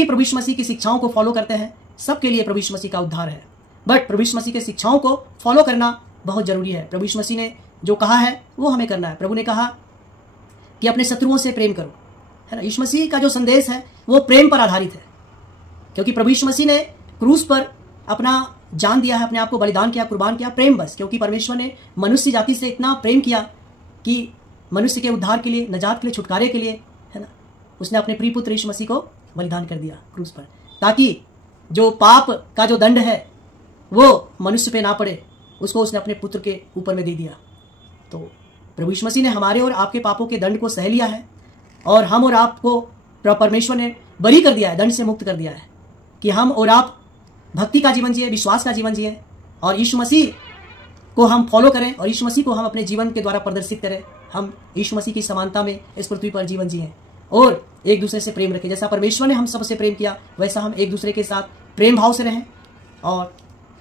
भी प्रभु यीशु मसीह की शिक्षाओं को फॉलो करते हैं, सबके लिए प्रभु यीशु मसीह का उद्धार है। बट प्रभु यीशु मसीह के शिक्षाओं को फॉलो करना बहुत जरूरी है। प्रभु यीशु मसीह ने जो कहा है वो हमें करना है। प्रभु ने कहा कि अपने शत्रुओं से प्रेम करो, है ना। यीशु मसीह का जो संदेश है वो प्रेम पर आधारित है, क्योंकि प्रभु यीशु मसीह ने क्रूस पर अपना जान दिया है, अपने आप को बलिदान किया, कुर्बान किया, प्रेम बस। क्योंकि परमेश्वर ने मनुष्य जाति से इतना प्रेम किया कि मनुष्य के उद्धार के लिए, नजात के लिए, छुटकारे के लिए, है ना, उसने अपने प्रिय पुत्र यीशु मसीह को बलिदान कर दिया क्रूस पर, ताकि जो पाप का जो दंड है वो मनुष्य पे ना पड़े, उसको उसने अपने पुत्र के ऊपर में दे दिया। तो प्रभु यीशु मसीह ने हमारे और आपके पापों के दंड को सह लिया है, और हम और आपको परमेश्वर ने बरी कर दिया है, दंड से मुक्त कर दिया है, कि हम और आप भक्ति का जीवन जिए, विश्वास का जीवन जिए, और यीशु मसीह को हम फॉलो करें, और यीशु मसीह को हम अपने जीवन के द्वारा प्रदर्शित करें। हम यीशु मसीह की समानता में इस पृथ्वी पर जीवन जिए और एक दूसरे से प्रेम रखें। जैसा परमेश्वर ने हम सबसे प्रेम किया, वैसा हम एक दूसरे के साथ प्रेम भाव से रहें और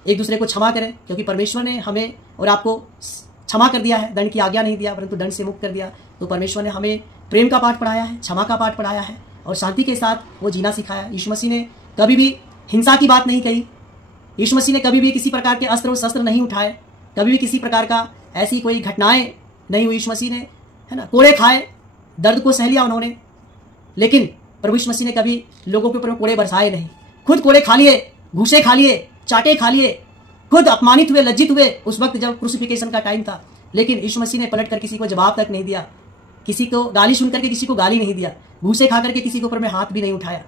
एक दूसरे को क्षमा करें, क्योंकि परमेश्वर ने हमें और आपको क्षमा कर दिया है, दंड की आज्ञा नहीं दिया परंतु दंड से मुक्त कर दिया। तो परमेश्वर ने हमें प्रेम का पाठ पढ़ाया है, क्षमा का पाठ पढ़ाया है, और शांति के साथ वो जीना सिखाया। यीशु मसीह ने कभी भी हिंसा की बात नहीं कही। यीशु मसीह ने कभी भी किसी प्रकार के अस्त्र और शस्त्र नहीं उठाए, कभी भी किसी प्रकार का ऐसी कोई घटनाएं नहीं हुई। यीशु मसीह ने, है ना, कोड़े खाए, दर्द को सह लिया उन्होंने, लेकिन प्रभु यीशु मसीह ने कभी लोगों के ऊपर कोड़े बरसाए नहीं। खुद कोड़े खा लिए, घूसे खा लिए, चाटे खा लिए, खुद अपमानित हुए, लज्जित हुए उस वक्त जब क्रूसिफिकेशन का टाइम था, लेकिन यीशु मसीह ने पलट कर किसी को जवाब तक नहीं दिया, किसी को गाली सुन करके किसी को गाली नहीं दिया, घूसे खा करके किसी के ऊपर में हाथ भी नहीं उठाया।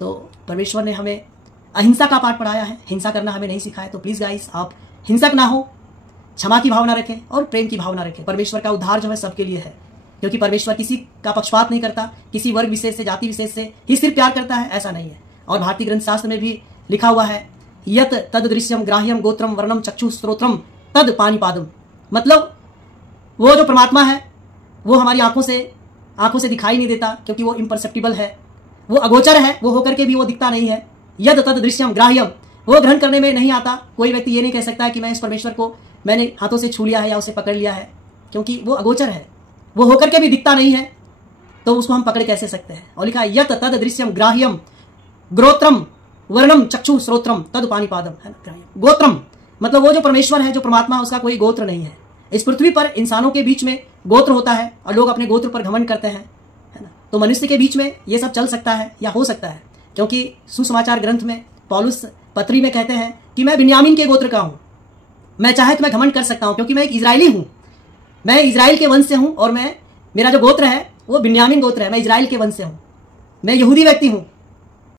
तो परमेश्वर ने हमें अहिंसा का पाठ पढ़ाया है, हिंसा करना हमें नहीं सिखाया। तो प्लीज गाइस, आप हिंसक ना हो, क्षमा की भावना रखें और प्रेम की भावना रखें। परमेश्वर का उद्धार जो है सबके लिए है, क्योंकि परमेश्वर किसी का पक्षपात नहीं करता, किसी वर्ग विशेष से, जाति विशेष से ही सिर्फ प्यार करता है, ऐसा नहीं है। और भारतीय ग्रंथ शास्त्र में भी लिखा हुआ है, यत तद दृश्यम ग्राह्यम गोत्रम वर्णम चक्षु स्त्रोत्रम तद पाणिपादम। मतलब वो जो परमात्मा है वो हमारी आंखों से दिखाई नहीं देता, क्योंकि वो इम्परसेप्टिबल है, वो अगोचर है, वो होकर के भी वो दिखता नहीं है। यद तद दृश्यम ग्राह्यम, वो ग्रहण करने में नहीं आता। कोई व्यक्ति ये नहीं कह सकता कि मैं इस परमेश्वर को मैंने हाथों से छू लिया है या उसे पकड़ लिया है, क्योंकि वो अगोचर है, वो होकर के भी दिखता नहीं है, तो उसको हम पकड़ कैसे सकते हैं। और लिखा है यत तद दृश्यम ग्राह्यम गोत्रम वर्णम चक्षु श्रोत्रम तद पाणिपादम, है ना। गोत्रम मतलब वो जो परमेश्वर है, जो परमात्मा, उसका कोई गोत्र नहीं है। इस पृथ्वी पर इंसानों के बीच में गोत्र होता है और लोग अपने गोत्र पर घमंड करते हैं, है ना। तो मनुष्य के बीच में ये सब चल सकता है या हो सकता है, क्योंकि सुसमाचार ग्रंथ में पौलुस पत्री में कहते हैं कि मैं बिन्यामीन के गोत्र का हूं, मैं चाहे तो मैं घमंड कर सकता हूं, क्योंकि मैं एक इजरायली हूं, मैं इजराइल के वंश से हूं, और मेरा जो गोत्र है वो बिन्यामीन गोत्र है, मैं इजराइल के वंश से हूं, मैं यहूदी व्यक्ति हूं,